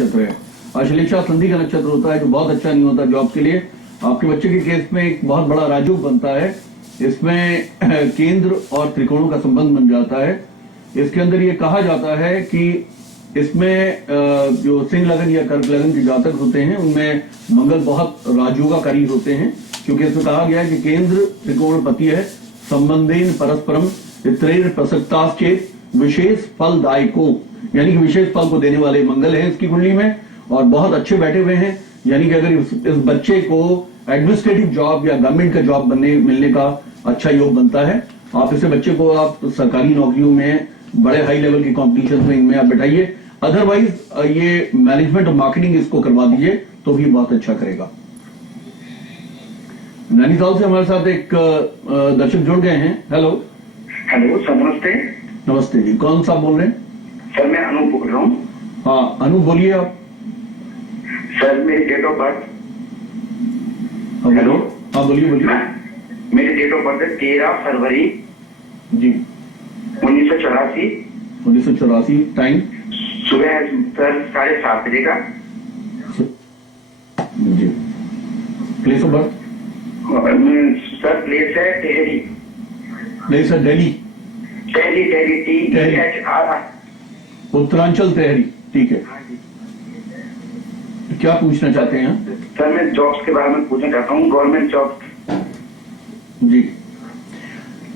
नक्षत्र है। अश्लेषा संधि का नक्षत्र होता है जो बहुत अच्छा नहीं होता जॉब के लिए। आपके बच्चे के केस में एक बहुत बड़ा राजयोग बनता है। इसमें केंद्र और त्रिकोणों का संबंध बन जाता है। इसके अंदर ये कहा जाता है कि इसमें जो सिंह लगन या कर्क लगन के जातक होते हैं उनमें मंगल बहुत राजयोगाकारी होते हैं, क्योंकि इसमें कहा गया है कि केंद्र त्रिकोणपति है, संबंधेन परस्परम इतरेर प्रसक्ताश्चेत विशेष फलदायको, यानी कि विशेष फल को देने वाले मंगल है इसकी कुंडली में और बहुत अच्छे बैठे हुए हैं। यानी कि अगर इस बच्चे को एडमिनिस्ट्रेटिव जॉब या गवर्नमेंट का जॉब मिलने का अच्छा योग बनता है। आप इसे बच्चे को आप सरकारी नौकरियों में बड़े हाई लेवल की कॉम्पिटिशन में इनमें आप बैठाइए। अदरवाइज ये मैनेजमेंट और मार्केटिंग इसको करवा दीजिए तो भी बहुत अच्छा करेगा। नैनीताल से हमारे साथ एक दर्शक जुड़ गए हैं। हेलो सर, नमस्ते। नमस्ते जी, कौन सा बोल रहे हैं? सर मैं अनूप बोल रहा हूँ। हाँ अनूप बोलिए आप। सर मेरी डेट ऑफ बर्थ। हेलो हाँ बोलिए बोलिए। मेरी डेट ऑफ बर्थ है 13 फरवरी जी 1984। 1984। टाइम सुबह सर 7:30 बजे का। जी। Place of birth? Sir place है टेहरी। प्लेस है दिल्ली। THR। उत्तरांचल तेहरी, ठीक है। क्या पूछना चाहते हैं? सर मैं जॉब्स के बारे में पूछना चाहता हूँ, गवर्नमेंट जॉब। जी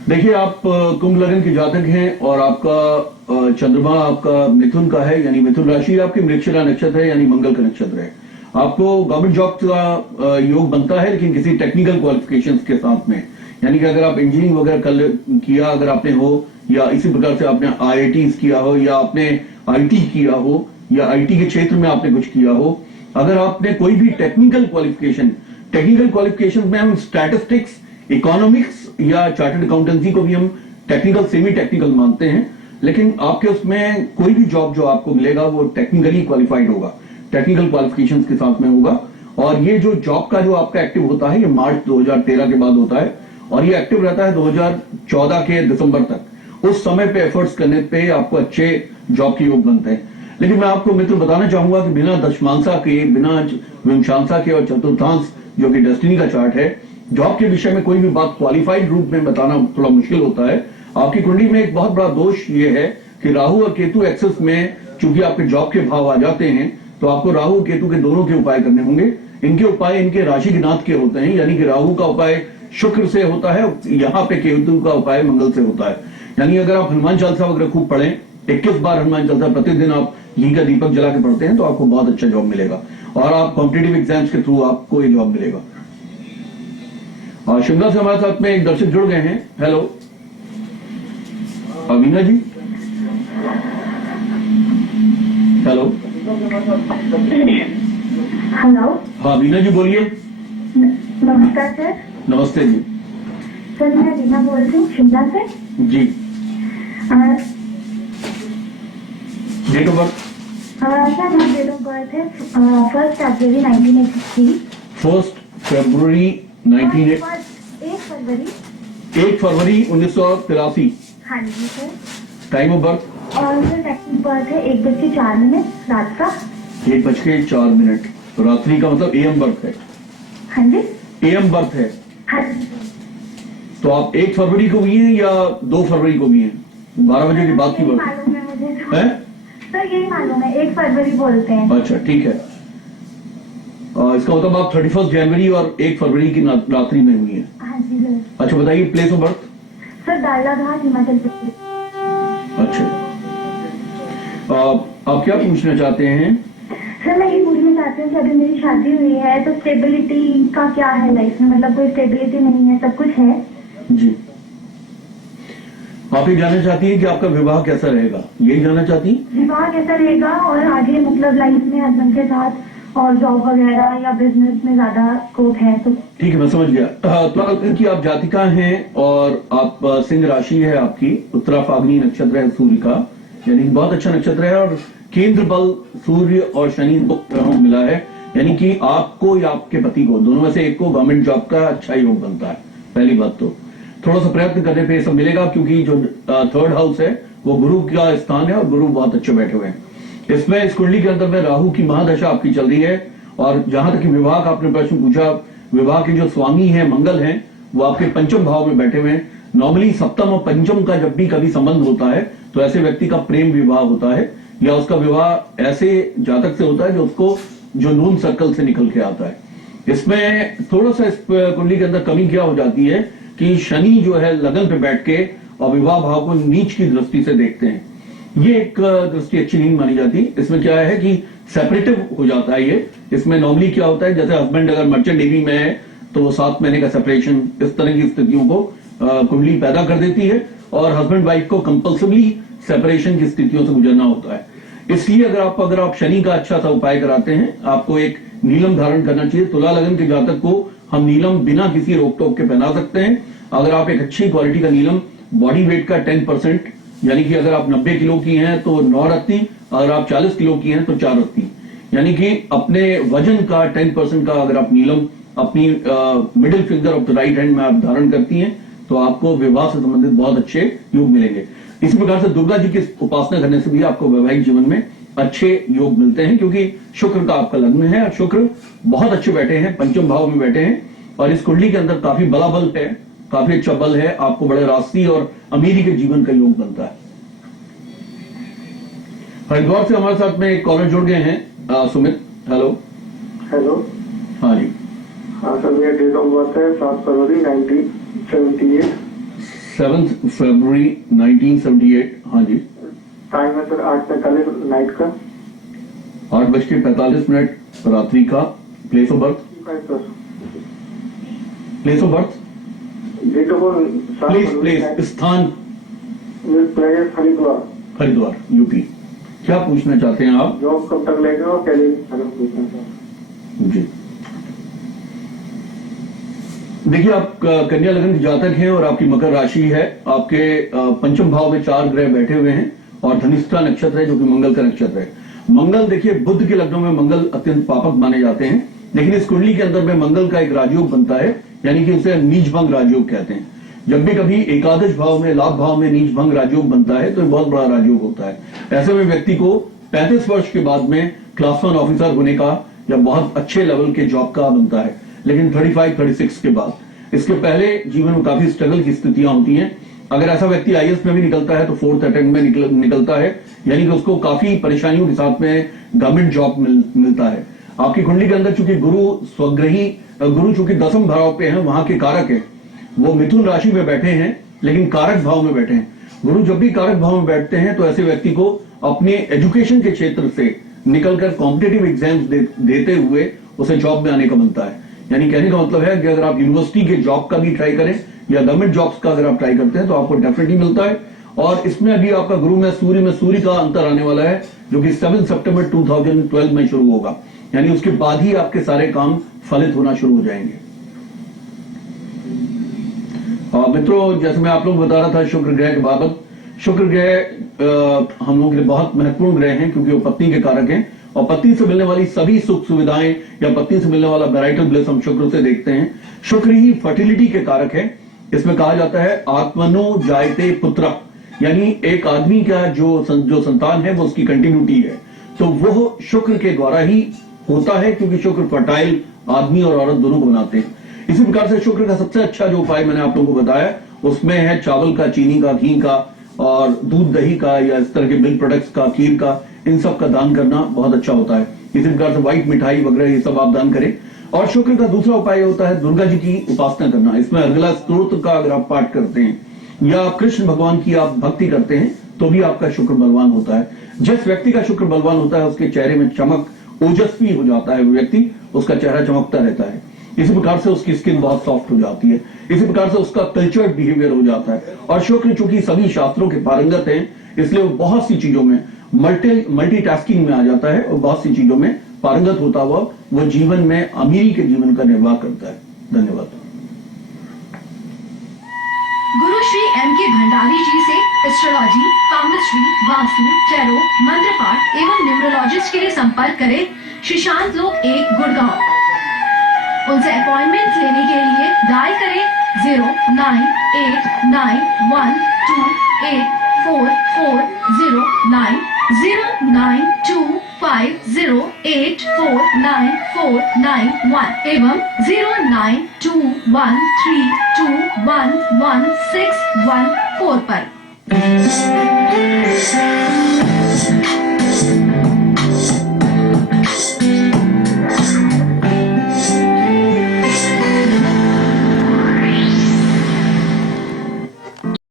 देखिए, आप कुंभ लग्न के जातक हैं और आपका चंद्रमा आपका मिथुन का है, यानी मिथुन राशि आपकी मृगशिरा नक्षत्र है, यानी मंगल का नक्षत्र है। आपको गवर्नमेंट जॉब का योग बनता है, लेकिन किसी टेक्निकल क्वालिफिकेशंस के साथ में। यानी कि अगर आप इंजीनियरिंग वगैरह किया अगर आपने हो, या इसी प्रकार से आपने IITs किया हो, या आपने IT किया हो, या IT के क्षेत्र में आपने कुछ किया हो, अगर आपने कोई भी टेक्निकल क्वालिफिकेशन में हम स्टैटिस्टिक्स, इकोनॉमिक्स या चार्टर्ड अकाउंटेंसी को भी हम टेक्निकल सेमी टेक्निकल मानते हैं, लेकिन आपके उसमें कोई भी जॉब जो आपको मिलेगा वो टेक्निकली क्वालिफाइड होगा, टेक्निकल क्वालिफिकेशंस के साथ में होगा। और ये जो जॉब का जो आपका एक्टिव होता है ये मार्च 2013 के बाद होता है और ये एक्टिव रहता है 2014 के दिसंबर तक। उस समय पे एफर्ट्स करने पे आपको अच्छे जॉब के योग बनते हैं। लेकिन मैं आपको मित्र बताना चाहूंगा कि बिना दशमांसा के, बिना विमशांसा के और चतुर्थांश जो कि डेस्टिनी का चार्ट है, जॉब के विषय में कोई भी बात क्वालिफाइड रूप में बताना थोड़ा मुश्किल होता है। आपकी कुंडली में एक बहुत बड़ा दोष ये है कि राहु और केतु एक्सेस में चूंकि आपके जॉब के भाव आ जाते हैं, तो आपको राहु और केतु के दोनों के उपाय करने होंगे। इनके उपाय इनके राशि नाथ के होते हैं, यानी कि राहु का उपाय शुक्र से होता है, यहाँ पे केतु का उपाय मंगल से होता है। यानी अगर आप हनुमान चालीसा वगैरह खूब पढ़ें, 21 बार हनुमान चालीसा प्रतिदिन आप घी का दीपक जला के पढ़ते हैं, तो आपको बहुत अच्छा जॉब मिलेगा और आप कॉम्पिटिटिव एग्जाम्स के थ्रू आपको ये जॉब मिलेगा। और शिमला से हमारे साथ में एक दर्शक जुड़ गए हैं। हेलो अमीना जी। हेलो हाँ अमीना जी बोलिए। नमस्कार सर। नमस्ते जी। सर मैं रीना बोल रही हूँ शिमला से। जी। Date of birth? सर मेरी डेट ऑफ बर्थ है 1 फरवरी 1983। 1 फरवरी 1983। हाँ जी सर। Time of birth? और सर टाइम ऑफ बर्थ है 1:04 रात का। 1:04। रात्रि का मतलब AM बर्थ है? हाँ जी AM बर्थ है। हाँ जी। तो आप 1 फरवरी को भी हैं या 2 फरवरी को भी हैं? 12 बजे के बाद की बर्थ मालूम है मुझे है? सर यही मालूम है 1 फरवरी बोलते हैं। अच्छा ठीक है। इसका मतलब आप 31 जनवरी और 1 फरवरी की रात्रि में हुई है। हाँ जी सर। अच्छा बताइए place of birth? Sir Dalaghat Himachal Pradesh. अच्छा आप क्या पूछना चाहते हैं? सर मैं ये पूछना चाहती हूँ कि अभी मेरी शादी हुई है तो स्टेबिलिटी का क्या है लाइफ में, मतलब कोई स्टेबिलिटी नहीं है, सब कुछ है। जी। आप ये जानना चाहती हैं कि आपका विवाह कैसा रहेगा, यही जानना चाहती हैं? विवाह कैसा रहेगा और आगे मतलब लाइफ में हस्बैंड के साथ और जॉब वगैरह या बिजनेस में ज्यादा स्कोप है तो। ठीक है मैं समझ गया। तो कि आप जातिका हैं और आप सिंह राशि है आपकी, उत्तरा फागनी नक्षत्र है सूर्य का, यानी बहुत अच्छा नक्षत्र है और केंद्र बल सूर्य और शनि ग्रहों मिला है, यानी कि आपको या आपके पति को दोनों में से एक को गवर्नमेंट जॉब का अच्छा योग बनता है। पहली बात तो थोड़ा सा प्रयत्न करने पे सब मिलेगा, क्योंकि जो 3rd हाउस है वो गुरु का स्थान है और गुरु बहुत अच्छे बैठे हुए हैं। इसमें इस कुंडली के अंदर में राहु की महादशा आपकी चल रही है, और जहां तक कि विवाह का आपने प्रश्न पूछा, विवाह के जो स्वामी हैं मंगल हैं वो आपके पंचम भाव में बैठे हुए हैं। नॉर्मली सप्तम और पंचम का जब भी कभी संबंध होता है तो ऐसे व्यक्ति का प्रेम विवाह होता है, या उसका विवाह ऐसे जातक से होता है जो उसको जो नून सर्कल से निकल के आता है। इसमें थोड़ा सा इस कुंडली के अंदर कमी क्या हो जाती है कि शनि जो है लगन पे बैठ के और विवाह भाव को नीच की दृष्टि से देखते हैं। ये एक दृष्टि अच्छी नहीं मानी जाती। इसमें क्या है कि सेपरेटिव हो जाता है ये। इसमें नॉर्मली क्या होता है, जैसे हस्बैंड अगर मर्चेंट नेवी में है तो 7 महीने का सेपरेशन, इस तरह की स्थितियों को कुंडली पैदा कर देती है, और हस्बैंड वाइफ को कंपल्सरी सेपरेशन की स्थितियों से गुजरना होता है। इसलिए अगर आप शनि का अच्छा सा उपाय कराते हैं, आपको एक नीलम धारण करना चाहिए। तुला लगन के जातक को हम नीलम बिना किसी रोक टोक के पहना सकते हैं। अगर आप एक अच्छी क्वालिटी का नीलम, बॉडी वेट का 10%, यानी कि अगर आप 90 किलो की हैं तो 9 रत्ती, अगर आप 40 किलो की हैं तो 4 रत्ती, यानी कि अपने वजन का 10% का अगर आप नीलम अपनी middle finger of the right hand में आप धारण करती हैं तो आपको विवाह से संबंधित बहुत अच्छे योग मिलेंगे। इसी प्रकार से दुर्गा जी की उपासना करने से भी आपको वैवाहिक जीवन में अच्छे योग मिलते हैं, क्योंकि शुक्र का आपका लग्न है और शुक्र बहुत अच्छे बैठे हैं, पंचम भाव में बैठे हैं, और इस कुंडली के अंदर काफी बड़ा बल है, काफी अच्छा बल है। आपको बड़े राशि और अमीरी के जीवन का योग बनता है। हरिद्वार से हमारे साथ में एक कॉलर जुड़ गए हैं, सुमित। हेलो। हेलो। हाँ जी। हाँ सर, मेरा डेट ऑफ बर्थ है 7 फरवरी 1978। 7 फरवरी 1978। हाँ जी। टाइम है सर 8:45 नाइट का। 8:45 रात्रि का। Place of birth? Place of birth? Date of birth place स्थान? प्लेस हरिद्वार। हरिद्वार यूपी। क्या पूछना चाहते हैं आप? जॉब कब तक लेंगे और पहले पूछना चाहते जी देखिए, आप कन्या लगन के जातक हैं और आपकी मकर राशि है। आपके पंचम भाव में 4 ग्रह बैठे हुए हैं और धनिष्ठा नक्षत्र है जो कि मंगल का नक्षत्र है। मंगल देखिए, बुध के लग्नों में मंगल अत्यंत पापक माने जाते हैं, लेकिन इस कुंडली के अंदर में मंगल का एक राजयोग बनता है, यानी कि उसे नीच भंग राजयोग कहते हैं। जब भी कभी एकादश भाव में, लाभ भाव में नीच भंग राजयोग बनता है तो बहुत बड़ा राजयोग होता है। ऐसे में व्यक्ति को 35 वर्ष के बाद में क्लास 1 ऑफिसर होने का या बहुत अच्छे लेवल के जॉब का बनता है, लेकिन 35-36 के बाद। इसके पहले जीवन में काफी स्ट्रगल की स्थितियां होती हैं। अगर ऐसा व्यक्ति आईएएस में भी निकलता है तो 4th अटेम्प्ट में निकलता है, यानी कि उसको काफी परेशानियों के साथ में गवर्नमेंट जॉब मिलता है। आपकी कुंडली के अंदर चूंकि गुरु चूंकि 10वें भाव पे है, वहां के कारक है, वो मिथुन राशि में बैठे हैं लेकिन कारक भाव में बैठे हैं। गुरु जब भी कारक भाव में बैठते हैं तो ऐसे व्यक्ति को अपने एजुकेशन के क्षेत्र से निकलकर कॉम्पिटेटिव एग्जाम्स देते हुए उसे जॉब में आने का बनता है। यानी कहने का मतलब है कि अगर आप यूनिवर्सिटी के जॉब का भी ट्राई करें या गवर्नमेंट जॉब्स का अगर आप ट्राई करते हैं तो आपको डेफिनेटली मिलता है। और इसमें अभी आपका गुरु में सूर्य का अंतर आने वाला है, जो कि 7 सितंबर 2012 में शुरू होगा, यानी उसके बाद ही आपके सारे काम फलित होना शुरू हो जाएंगे। मित्रों, जैसे मैं आप लोग बता रहा था शुक्र ग्रह के बाबत, शुक्र ग्रह हम लोगों के लिए बहुत महत्वपूर्ण ग्रह हैं, क्योंकि वो पत्नी के कारक हैं, और पत्नी से मिलने वाली सभी सुख सुविधाएं या पत्नी से मिलने वाला मैरिटल ब्लेस हम शुक्र से देखते हैं। शुक्र ही फर्टिलिटी के कारक है। इसमें कहा जाता है आत्मनो जायते पुत्र, यानी एक आदमी का जो संतान है वो उसकी कंटिन्यूटी है, तो वो शुक्र के द्वारा ही होता है, क्योंकि शुक्र फर्टाइल आदमी और औरत दोनों को बनाते हैं। इसी प्रकार से शुक्र का सबसे अच्छा जो उपाय मैंने आप लोगों को बताया उसमें है चावल का, चीनी का, घी का और दूध दही का या इस तरह के मिल्क प्रोडक्ट्स का, खीर का, इन सब का दान करना बहुत अच्छा होता है। इसी प्रकार से व्हाइट मिठाई वगैरह ये सब आप दान करें। और शुक्र का दूसरा उपाय होता है दुर्गा जी की उपासना करना। इसमें अर्गला स्तोत्र का अगर आप पाठ करते हैं या कृष्ण भगवान की आप भक्ति करते हैं तो भी आपका शुक्र बलवान होता है। जिस व्यक्ति का शुक्र बलवान होता है उसके चेहरे में चमक, ओजस्वी हो जाता है, वो व्यक्ति, उसका चेहरा चमकता रहता है। इसी प्रकार से उसकी स्किन बहुत सॉफ्ट हो जाती है। इसी प्रकार से उसका कल्चर्ड बिहेवियर हो जाता है। और शुक्र चूंकि सभी शास्त्रों के पारंगत हैं, इसलिए वो बहुत सी चीजों में मल्टीटास्किंग में आ जाता है और बहुत सी चीजों में पारंगत होता हुआ वो जीवन में अमीरी के जीवन का निर्वाह करता है। धन्यवाद। गुरु श्री M.K. भंडारी जी से एस्ट्रोलॉजी, पामिस्ट्री, वास्तु, टैरो, मंत्र पाठ एवं न्यूमरोलॉजिस्ट के लिए संपर्क करें श्री शांत लोक 1 गुड़गांव। उनसे अपॉइंटमेंट लेने के लिए डायल करें 098912844090 0925084941 एवं 092132111614 पर।